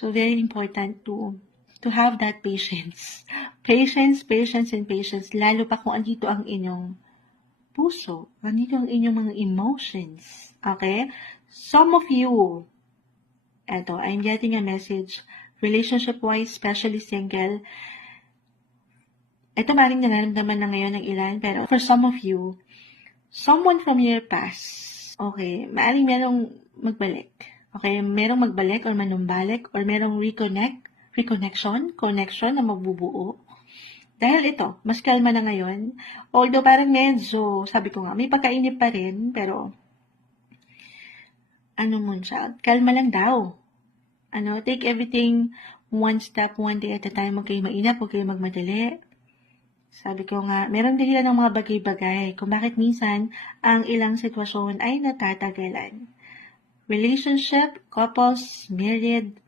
So, very important to have that patience. Patience, patience, and patience. Lalo pa kung andito ang inyong puso. Andito ang inyong mga emotions. Okay? Some of you, I'm getting a message, relationship-wise, especially single. Ito maring nararamdaman na ngayon ng ilan, pero for some of you, someone from your past, okay, maaaring merong magbalik. Okay, merong magbalik or manumbalik or merong connection na magbubuo. Dahil ito, mas kalma na ngayon. Although parang medyo, sabi ko nga, may pagkainip pa rin, pero kalma lang daw. Take everything one step, one day at a time. Huwag kayo mainap, huwag kayo magmadali. Sabi ko nga, merong dahilan ng mga bagay-bagay kung bakit minsan ang ilang sitwasyon ay natatagalan. Relationship, couples, married,